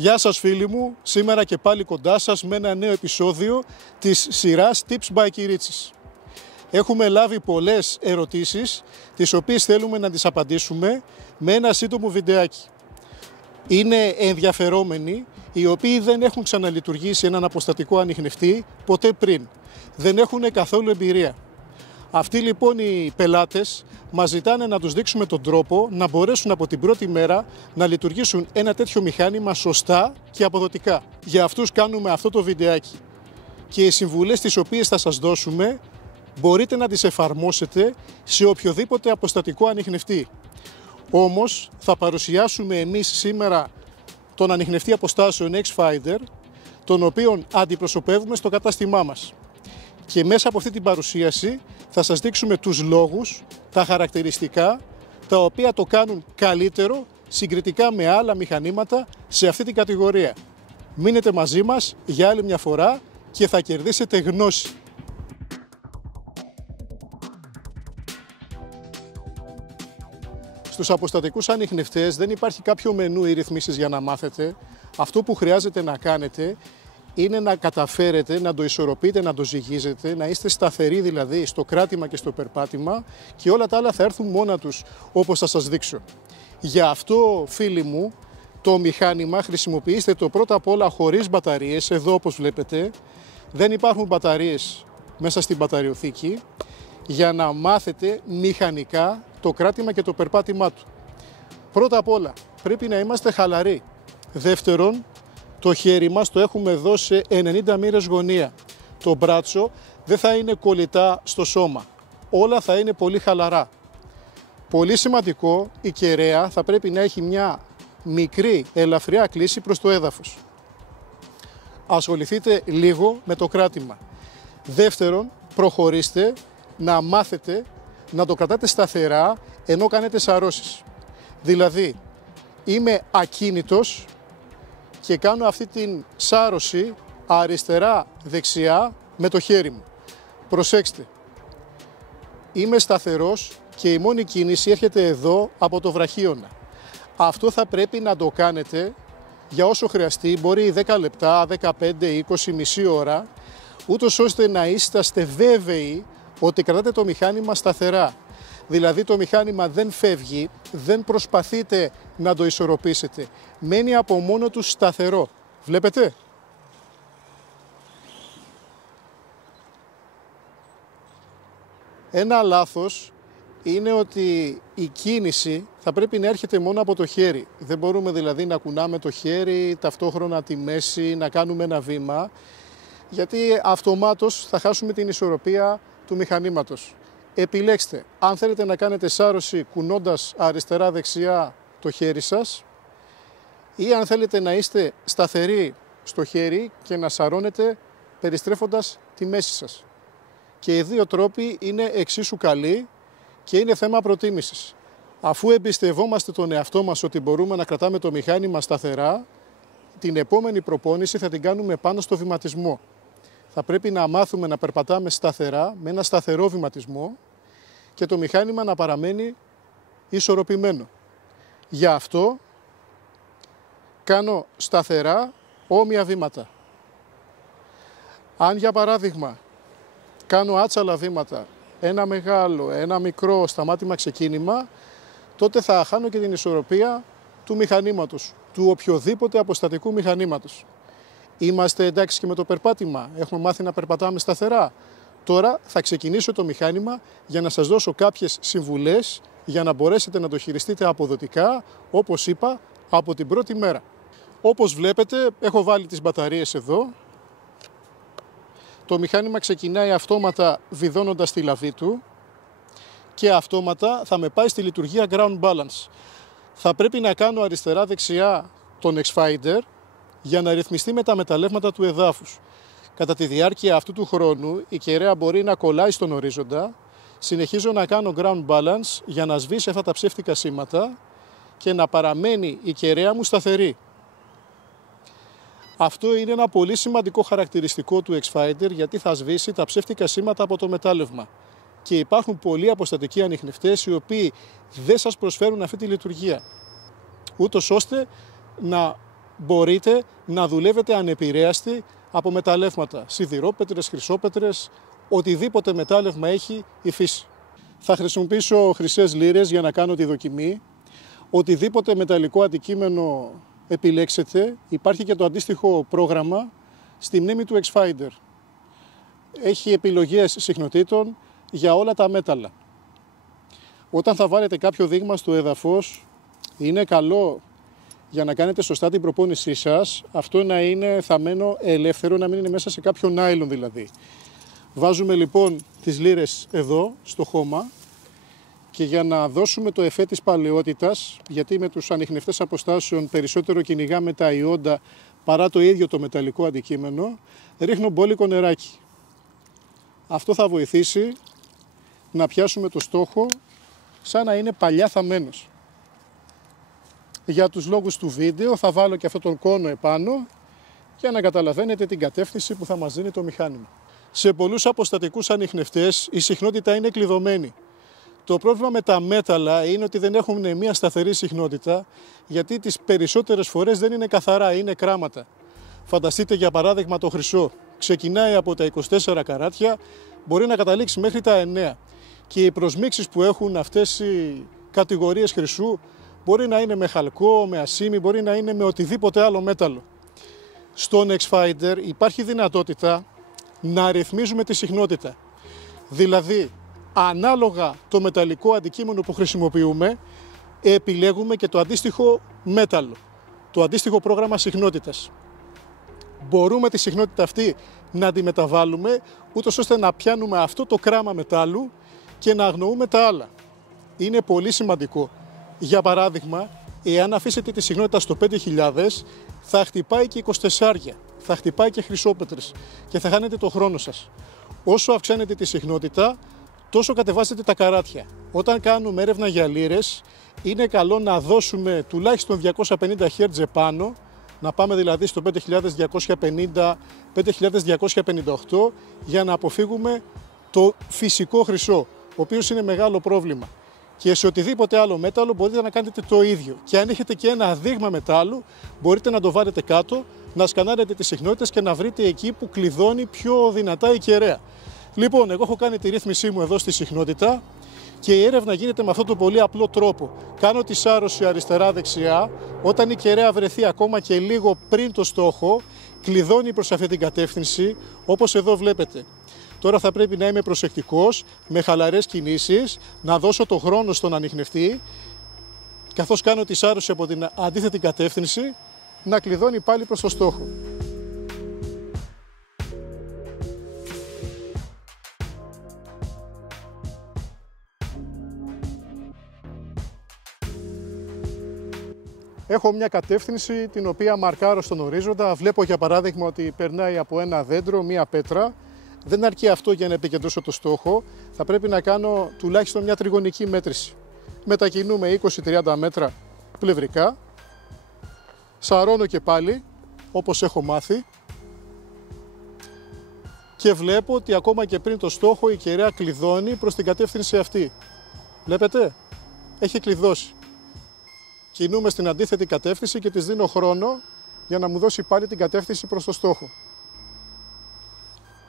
Γεια σας φίλοι μου, σήμερα και πάλι κοντά σας με ένα νέο επεισόδιο της σειράς Tips by Kyritsis. Έχουμε λάβει πολλές ερωτήσεις, τις οποίες θέλουμε να τις απαντήσουμε με ένα σύντομο βιντεάκι. Είναι ενδιαφερόμενοι οι οποίοι δεν έχουν ξαναλειτουργήσει έναν αποστατικό ανιχνευτή ποτέ πριν. Δεν έχουν καθόλου εμπειρία. Αυτοί λοιπόν οι πελάτες μας ζητάνε να τους δείξουμε τον τρόπο να μπορέσουν από την πρώτη μέρα να λειτουργήσουν ένα τέτοιο μηχάνημα σωστά και αποδοτικά. Για αυτούς κάνουμε αυτό το βιντεάκι. Και οι συμβουλές τις οποίες θα σας δώσουμε μπορείτε να τις εφαρμόσετε σε οποιοδήποτε αποστατικό ανιχνευτή. Όμως θα παρουσιάσουμε εμείς σήμερα τον ανιχνευτή αποστάσεων X-Finder, τον οποίον αντιπροσωπεύουμε στο κατάστημά μας. Και μέσα από αυτή την παρουσίαση θα σας δείξουμε τους λόγους, τα χαρακτηριστικά, τα οποία το κάνουν καλύτερο συγκριτικά με άλλα μηχανήματα σε αυτή την κατηγορία. Μείνετε μαζί μας για άλλη μια φορά και θα κερδίσετε γνώση. Στους αποστατικούς ανιχνευτές δεν υπάρχει κάποιο μενού ή ρυθμίσεις για να μάθετε. Αυτό που χρειάζεται να κάνετε είναι να καταφέρετε να το ισορροπείτε, να το ζυγίζετε, να είστε σταθεροί δηλαδή στο κράτημα και στο περπάτημα και όλα τα άλλα θα έρθουν μόνα τους όπως θα σας δείξω. Γι' αυτό φίλοι μου το μηχάνημα χρησιμοποιήστε το πρώτα απ' όλα χωρίς μπαταρίες, εδώ όπως βλέπετε δεν υπάρχουν μπαταρίες μέσα στην μπαταριοθήκη για να μάθετε μηχανικά το κράτημα και το περπάτημά του. Πρώτα απ' όλα πρέπει να είμαστε χαλαροί. Δεύτερον, το χέρι μας το έχουμε εδώ σε 90 μοίρες γωνία. Το μπράτσο δεν θα είναι κολλητά στο σώμα. Όλα θα είναι πολύ χαλαρά. Πολύ σημαντικό, η κεραία θα πρέπει να έχει μια μικρή ελαφριά κλίση προς το έδαφος. Ασχοληθείτε λίγο με το κράτημα. Δεύτερον, προχωρήστε να μάθετε να το κρατάτε σταθερά ενώ κάνετε σαρώσεις. Δηλαδή, είμαι ακίνητος και κάνω αυτή την σάρωση αριστερά-δεξιά με το χέρι μου. Προσέξτε, είμαι σταθερός και η μόνη κίνηση έρχεται εδώ από το βραχίωνα. Αυτό θα πρέπει να το κάνετε για όσο χρειαστεί, μπορεί 10 λεπτά, 15, 20, μισή ώρα, ούτως ώστε να είσαστε βέβαιοι ότι κρατάτε το μηχάνημα σταθερά. Δηλαδή το μηχάνημα δεν φεύγει, δεν προσπαθείτε να το ισορροπήσετε. Μένει από μόνο του σταθερό. Βλέπετε? Ένα λάθος είναι ότι η κίνηση θα πρέπει να έρχεται μόνο από το χέρι. Δεν μπορούμε δηλαδή να κουνάμε το χέρι, ταυτόχρονα τη μέση, να κάνουμε ένα βήμα, γιατί αυτομάτως θα χάσουμε την ισορροπία του μηχανήματος. Επιλέξτε αν θέλετε να κάνετε σάρωση κουνώντας αριστερά-δεξιά το χέρι σας ή αν θέλετε να είστε σταθεροί στο χέρι και να σαρώνετε περιστρέφοντας τη μέση σας. Και οι δύο τρόποι είναι εξίσου καλοί και είναι θέμα προτίμησης. Αφού εμπιστευόμαστε τον εαυτό μας ότι μπορούμε να κρατάμε το μηχάνημα σταθερά, την επόμενη προπόνηση θα την κάνουμε πάνω στο βηματισμό. Θα πρέπει να μάθουμε να περπατάμε σταθερά, με ένα σταθερό βηματισμό και το μηχάνημα να παραμένει ισορροπημένο. Γι' αυτό κάνω σταθερά όμοια βήματα. Αν για παράδειγμα κάνω άτσαλα βήματα, ένα μεγάλο, ένα μικρό σταμάτημα ξεκίνημα, τότε θα χάνω και την ισορροπία του μηχανήματος, του οποιοδήποτε αποστατικού μηχανήματος. Είμαστε εντάξει και με το περπάτημα, έχουμε μάθει να περπατάμε σταθερά. Τώρα θα ξεκινήσω το μηχάνημα για να σας δώσω κάποιες συμβουλές για να μπορέσετε να το χειριστείτε αποδοτικά, όπως είπα, από την πρώτη μέρα. Όπως βλέπετε, έχω βάλει τις μπαταρίες εδώ. Το μηχάνημα ξεκινάει αυτόματα βιδώνοντας τη λαβή του και αυτόματα θα με πάει στη λειτουργία ground balance. Θα πρέπει να κάνω αριστερά-δεξιά τον X-Finder για να ρυθμιστεί με τα μεταλλεύματα του εδάφους. Κατά τη διάρκεια αυτού του χρόνου η κεραία μπορεί να κολλάει στον ορίζοντα. Συνεχίζω να κάνω ground balance για να σβήσει αυτά τα ψεύτικα σήματα και να παραμένει η κεραία μου σταθερή. Αυτό είναι ένα πολύ σημαντικό χαρακτηριστικό του X-Finder γιατί θα σβήσει τα ψεύτικα σήματα από το μετάλλευμα. Και υπάρχουν πολλοί αποστατικοί ανιχνευτές οι οποίοι δεν σας προσφέρουν αυτή τη λειτουργία. Ούτως ώστε να μπορείτε να δουλεύετε ανεπηρέαστοι από μεταλλεύματα, σιδηρόπετρες, χρυσόπετρες, οτιδήποτε μετάλλευμα έχει η φύση. Θα χρησιμοποιήσω χρυσές λίρες για να κάνω τη δοκιμή. Οτιδήποτε μεταλλικό αντικείμενο επιλέξετε, υπάρχει και το αντίστοιχο πρόγραμμα στη μνήμη του X-Finder. Έχει επιλογές συχνοτήτων για όλα τα μέταλλα. Όταν θα βάλετε κάποιο δείγμα στο έδαφος, είναι καλό για να κάνετε σωστά την προπόνησή σας, αυτό να είναι θαμμένο ελεύθερο, να μην είναι μέσα σε κάποιο νάιλον δηλαδή. Βάζουμε λοιπόν τις λίρες εδώ, στο χώμα, και για να δώσουμε το εφέ της παλαιότητας, γιατί με τους ανιχνευτές αποστάσεων περισσότερο κυνηγάμε τα ιόντα παρά το ίδιο το μεταλλικό αντικείμενο, ρίχνω μπόλικο νεράκι. Αυτό θα βοηθήσει να πιάσουμε το στόχο σαν να είναι παλιά θαμμένος. Για τους λόγους του βίντεο θα βάλω και αυτόν τον κόνο επάνω για να καταλαβαίνετε την κατεύθυνση που θα μας δίνει το μηχάνημα. Σε πολλούς αποστατικούς ανιχνευτές η συχνότητα είναι κλειδωμένη. Το πρόβλημα με τα μέταλλα είναι ότι δεν έχουν μια σταθερή συχνότητα, γιατί τις περισσότερες φορές δεν είναι καθαρά, είναι κράματα. Φανταστείτε για παράδειγμα το χρυσό. Ξεκινάει από τα 24 καράτια, μπορεί να καταλήξει μέχρι τα 9. Και οι προσμίξεις που έχουν αυτές οι κατηγορίες χρυσού μπορεί να είναι με χαλκό, με ασίμι, μπορεί να είναι με οτιδήποτε άλλο μέταλλο. Στον X-Finder υπάρχει δυνατότητα να ρυθμίζουμε τη συχνότητα. Δηλαδή, ανάλογα το μεταλλικό αντικείμενο που χρησιμοποιούμε, επιλέγουμε και το αντίστοιχο μέταλλο, το αντίστοιχο πρόγραμμα συχνότητας. Μπορούμε τη συχνότητα αυτή να τη μεταβάλουμε, ούτως ώστε να πιάνουμε αυτό το κράμα μετάλλου και να αγνοούμε τα άλλα. Είναι πολύ σημαντικό. Για παράδειγμα, εάν αφήσετε τη συχνότητα στο 5000, θα χτυπάει και 24, θα χτυπάει και χρυσόπετρες και θα χάνετε το χρόνο σας. Όσο αυξάνετε τη συχνότητα, τόσο κατεβάζετε τα καράτια. Όταν κάνουμε έρευνα για λίρες, είναι καλό να δώσουμε τουλάχιστον 250 Hz επάνω, να πάμε δηλαδή στο 5250-5258 για να αποφύγουμε το φυσικό χρυσό, ο οποίος είναι μεγάλο πρόβλημα. Και σε οτιδήποτε άλλο μέταλλο μπορείτε να κάνετε το ίδιο. Και αν έχετε και ένα δείγμα μετάλλου, μπορείτε να το βάλετε κάτω, να σκανάρετε τις συχνότητες και να βρείτε εκεί που κλειδώνει πιο δυνατά η κεραία. Λοιπόν, εγώ έχω κάνει τη ρύθμισή μου εδώ στη συχνότητα και η έρευνα γίνεται με αυτόν τον πολύ απλό τρόπο. Κάνω τη σάρωση αριστερά-δεξιά, όταν η κεραία βρεθεί ακόμα και λίγο πριν το στόχο, κλειδώνει προς αυτή την κατεύθυνση, όπως εδώ βλέπετε. Τώρα θα πρέπει να είμαι προσεκτικός, με χαλαρές κινήσεις, να δώσω το χρόνο στον ανιχνευτή, καθώς κάνω τη σάρωση από την αντίθετη κατεύθυνση, να κλειδώνει πάλι προς το στόχο. Έχω μια κατεύθυνση την οποία μαρκάρω στον ορίζοντα. Βλέπω για παράδειγμα ότι περνάει από ένα δέντρο, μία πέτρα. Δεν αρκεί αυτό για να επικεντρώσω το στόχο. Θα πρέπει να κάνω τουλάχιστον μια τριγωνική μέτρηση. Μετακινούμε 20-30 μέτρα πλευρικά. Σαρώνω και πάλι, όπως έχω μάθει. Και βλέπω ότι ακόμα και πριν το στόχο η κεραία κλειδώνει προς την κατεύθυνση αυτή. Βλέπετε, έχει κλειδώσει. Κινούμε στην αντίθετη κατεύθυνση και της δίνω χρόνο για να μου δώσει πάλι την κατεύθυνση προς το στόχο.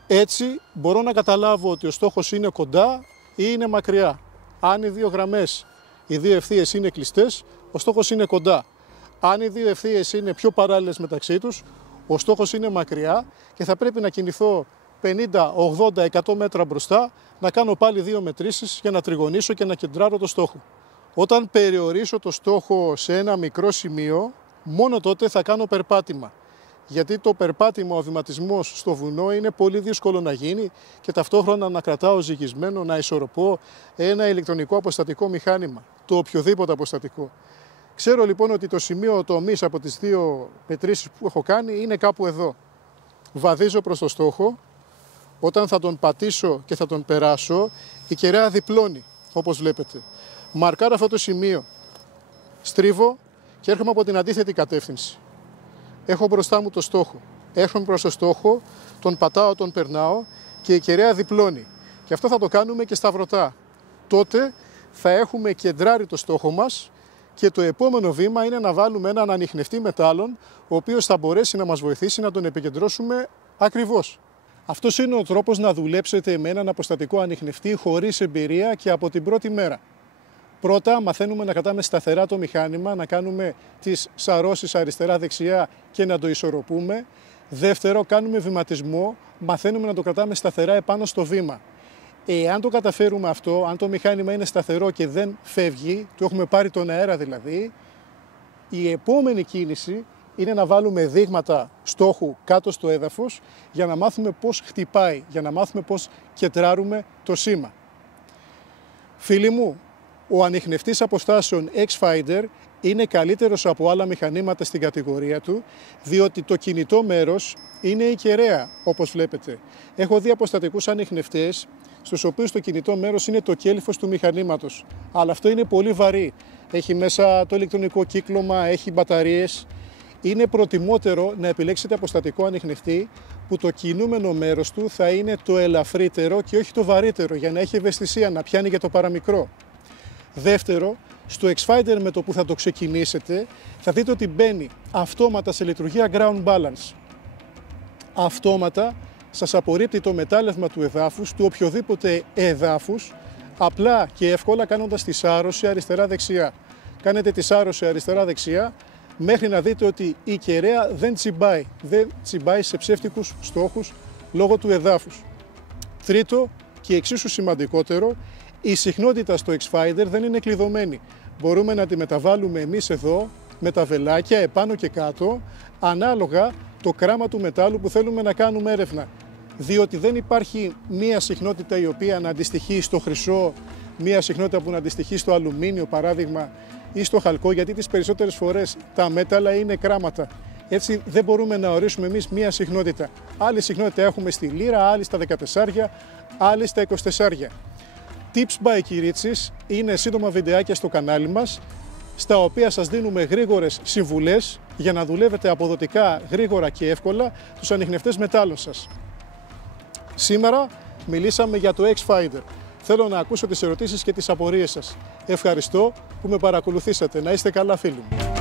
Έτσι μπορώ να καταλάβω ότι ο στόχος είναι κοντά ή είναι μακριά. Αν οι δύο γραμμές, οι δύο ευθείες είναι κλειστές, ο στόχος είναι κοντά. Αν οι δύο ευθείες είναι πιο παράλληλες μεταξύ τους, ο στόχος είναι μακριά και θα πρέπει να κινηθώ 50, 80, 100 μέτρα μπροστά, να κάνω πάλι δύο μετρήσεις για να τριγωνίσω και να κεντράρω το στόχο. Όταν περιορίσω το στόχο σε ένα μικρό σημείο, μόνο τότε θα κάνω περπάτημα. Γιατί το περπάτημα, ο βηματισμός στο βουνό είναι πολύ δύσκολο να γίνει και ταυτόχρονα να κρατάω ζυγισμένο, να ισορροπώ ένα ηλεκτρονικό αποστατικό μηχάνημα, το οποιοδήποτε αποστατικό. Ξέρω λοιπόν ότι το σημείο τομής από τις δύο μετρήσεις που έχω κάνει είναι κάπου εδώ. Βαδίζω προς το στόχο, όταν θα τον πατήσω και θα τον περάσω, η κεραία διπλώνει, όπως βλέπετε. Μαρκάρω αυτό το σημείο, στρίβω και έρχομαι από την αντίθετη κατεύθυνση. Έχω μπροστά μου το στόχο. Έρχομαι προς το στόχο, τον πατάω, τον περνάω και η κεραία διπλώνει. Και αυτό θα το κάνουμε και σταυρωτά. Τότε θα έχουμε κεντράρει το στόχο μας και το επόμενο βήμα είναι να βάλουμε έναν ανιχνευτή μετάλλων, ο οποίος θα μπορέσει να μας βοηθήσει να τον επικεντρώσουμε ακριβώς. Αυτός είναι ο τρόπος να δουλέψετε με έναν αποστατικό ανιχνευτή χωρίς εμπειρία και από την πρώτη μέρα. Πρώτα, μαθαίνουμε να κρατάμε σταθερά το μηχάνημα, να κάνουμε τις σαρώσεις αριστερά-δεξιά και να το ισορροπούμε. Δεύτερο, κάνουμε βηματισμό, μαθαίνουμε να το κρατάμε σταθερά επάνω στο βήμα. Εάν το καταφέρουμε αυτό, αν το μηχάνημα είναι σταθερό και δεν φεύγει, του έχουμε πάρει τον αέρα δηλαδή, η επόμενη κίνηση είναι να βάλουμε δείγματα στόχου κάτω στο έδαφος για να μάθουμε πώς χτυπάει, για να μάθουμε πώς κεντράρουμε το σήμα. Φίλοι μου, ο ανιχνευτής αποστάσεων X-Finder είναι καλύτερος από άλλα μηχανήματα στην κατηγορία του, διότι το κινητό μέρος είναι η κεραία, όπως βλέπετε. Έχω δει αποστατικούς ανιχνευτές, στους οποίους το κινητό μέρος είναι το κέλυφος του μηχανήματος. Αλλά αυτό είναι πολύ βαρύ. Έχει μέσα το ηλεκτρονικό κύκλωμα, έχει μπαταρίες. Είναι προτιμότερο να επιλέξετε αποστατικό ανιχνευτή που το κινούμενο μέρος του θα είναι το ελαφρύτερο και όχι το βαρύτερο, για να έχει ευαισθησία, να πιάνει για το παραμικρό. Δεύτερο, στο X-Finder με το που θα το ξεκινήσετε, θα δείτε ότι μπαίνει αυτόματα σε λειτουργία ground balance. Αυτόματα σας απορρίπτει το μετάλλευμα του εδάφους, του οποιοδήποτε εδάφους, απλά και εύκολα κάνοντας τη σάρωση αριστερά-δεξιά. Κάνετε τη σάρωση αριστερά-δεξιά μέχρι να δείτε ότι η κεραία δεν τσιμπάει σε ψεύτικους στόχους λόγω του εδάφους. Τρίτο και εξίσου σημαντικότερο, η συχνότητα στο X-Finder δεν είναι κλειδωμένη. Μπορούμε να τη μεταβάλουμε εμείς εδώ με τα βελάκια επάνω και κάτω, ανάλογα το κράμα του μετάλλου που θέλουμε να κάνουμε έρευνα. Διότι δεν υπάρχει μία συχνότητα η οποία να αντιστοιχεί στο χρυσό, μία συχνότητα που να αντιστοιχεί στο αλουμίνιο παράδειγμα ή στο χαλκό, γιατί τις περισσότερες φορές τα μέταλλα είναι κράματα. Έτσι δεν μπορούμε να ορίσουμε εμείς μία συχνότητα. Άλλη συχνότητα έχουμε στη λίρα, άλλη στα 14, άλλη στα 24. Tips by Κυρίτσης είναι σύντομα βιντεάκια στο κανάλι μας, στα οποία σας δίνουμε γρήγορες συμβουλές για να δουλεύετε αποδοτικά, γρήγορα και εύκολα τους ανιχνευτές μετάλλων σας. Σήμερα μιλήσαμε για το X-Finder. Θέλω να ακούσω τις ερωτήσεις και τις απορίες σας. Ευχαριστώ που με παρακολουθήσατε. Να είστε καλά, φίλοι μου.